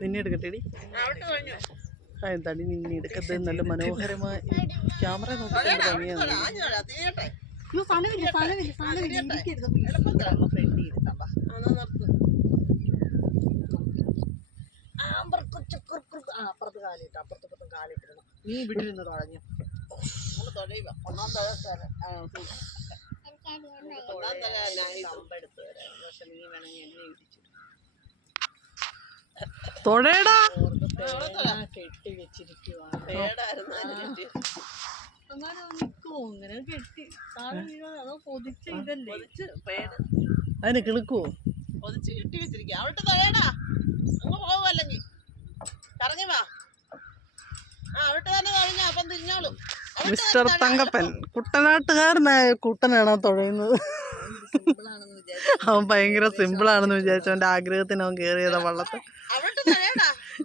നിന്നെ എടുക്കട്ടെടി. എന്താടി നിന്നെ എടുക്കട്ടെ. നല്ല മനോഹരമായ ക്യാമറ നോക്കിയിട്ട് ഭംഗിയാണ്. അപ്പുറത്ത് കാലിട്ട് അപ്പുറത്തും കാലിട്ടിരുന്നു. നീ വിട്ടിരുന്ന് തുഴഞ്ഞു. ഒന്നാം തല കമ്പെടുത്ത് വരാം. പക്ഷെ നീ വേണമെങ്കിൽ എന്നെ ഇടിച്ചു തൊഴേടാ. കെട്ടി വെച്ചിരിക്കുവാണ്. നിക്കോ ഇങ്ങനെ കെട്ടി അതോ പൊതിച്ച ഇതല്ലേ അതിന് കിളുക്കുവോ? പൊതിച്ച് കെട്ടി വെച്ചിരിക്കുക. അവിടെ തൊഴേടാ. അങ്ങ് പോവല്ലെങ്കിൽ കറങ്ങി വാ. അവിടെ തന്നെ കഴിഞ്ഞ അപ്പം തിരിഞ്ഞോളും. മിസ്റ്റർ തങ്കപ്പൻ കുട്ടനാട്ടുകാരനായ കുട്ടനാണോ തുഴയുന്നത്? അവൻ ഭയങ്കര സിമ്പിളാണെന്ന് വിചാരിച്ചു. അവന്റെ ആഗ്രഹത്തിന് അവൻ കേറിയതാ വള്ളത്ത്.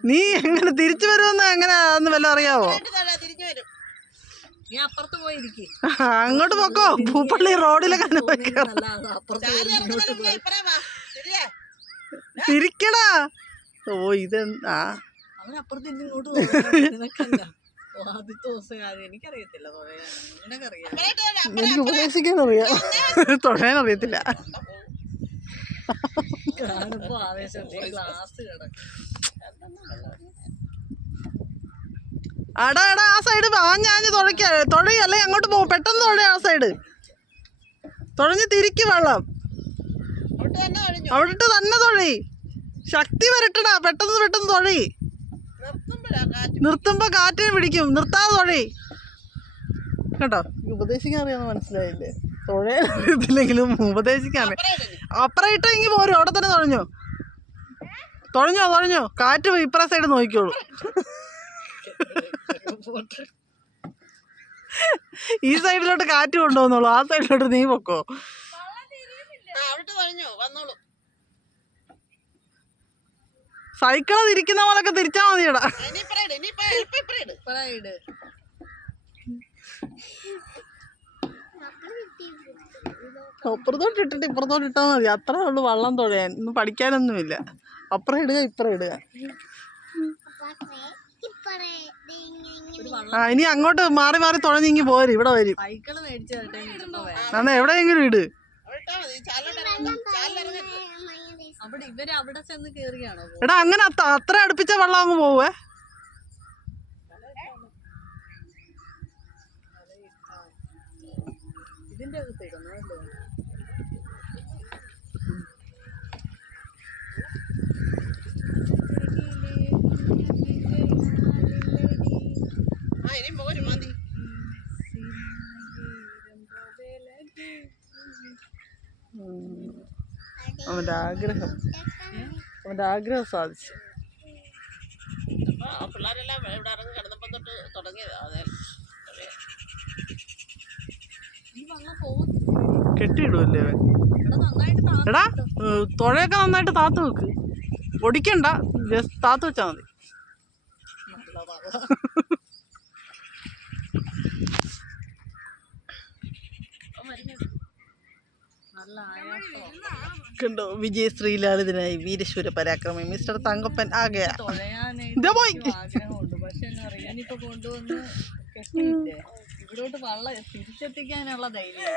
നീ എങ്ങനെ തിരിച്ചു വരുമെന്ന് എങ്ങനെ അന്ന് വല്ല അറിയാവോ? അങ്ങോട്ട് പോക്കോ. പൂപ്പള്ളി റോഡിലൊക്കെ തിരിക്കടാ. ഓ ഇതെന്താ എനിക്ക് ഉപദേശിക്കാൻ അറിയാം, തൊഴാൻ അറിയത്തില്ല. അടാ എടാ ആ സൈഡ് ആഞ്ഞാഞ്ഞ് തുഴയല്ലേ അങ്ങോട്ട് പോകും. പെട്ടെന്ന് തുഴയ. ആ സൈഡ് തുഴഞ്ഞ് തിരിക്ക് വെള്ളം. അവിടിട്ട് തന്നെ തുഴി. ശക്തി വരട്ടടാ. പെട്ടെന്ന് തുഴി. നിർത്തുമ്പോ കാറ്റിന് പിടിക്കും. നിർത്താതെ തുഴി കേട്ടോ. ഉപദേശിക്കാൻ അറിയാമെന്ന് മനസ്സിലായില്ലേ? തുഴയാൻ അറിയത്തില്ലെങ്കിലും ഉപദേശിക്കാൻ അപ്പുറം പോരും. അവിടെ തന്നെ തുഴഞ്ഞോ. കാറ്റ് ഇപ്പുറ സൈഡ് നോക്കിക്കോളൂ. ഈ സൈഡിലോട്ട് കാറ്റ് കൊണ്ടുവന്നോളൂ. ആ സൈഡിലോട്ട് നീ പൊക്കോ. സൈക്കിള് തിരിക്കുന്ന പോലൊക്കെ തിരിച്ചാ മതിയടാ. അപ്പുറത്തോട്ട് ഇട്ടിട്ട് ഇപ്പുറത്തോട്ട് ഇട്ടാൽ മതി. അത്രേ ഉള്ളു വള്ളം തുഴയാൻ. ഒന്നും പഠിക്കാനൊന്നുമില്ല. അപ്പുറം ഇടുക ഇപ്പുറം ഇടുക. ആ ഇനി അങ്ങോട്ട് മാറി തുഴഞ്ഞിങ്ങി പോരും. ഇവിടെ വരും. എന്നാ എവിടെയെങ്കിലും ഇട്. എടാ അങ്ങനെ അത്ര അടുപ്പിച്ച വെള്ളം അങ്ങ് പോവേ. ഇതിന്റെ അവന്റെ ആഗ്രഹം സാധിച്ചു. പിള്ളേരെല്ലാം ഇവിടെ ഇറങ്ങി കിടന്നപ്പം തൊട്ട് തുടങ്ങിയതാ. കെട്ടിയിടുമല്ലേ എടാ. തുഴയൊക്കെ നന്നായിട്ട് താത്ത് വെക്ക്. ഒടിക്കണ്ട, താത്ത് വെച്ചാ മതി. കണ്ടോ വിജയ ശ്രീലാളിതനായി വീരശൂര പരാക്രമി മിസ്റ്റർ തങ്കപ്പൻ ആകെ ഇവിടോട്ട് വള്ളം തിരിച്ചെത്തിക്കാനുള്ള ധൈര്യം.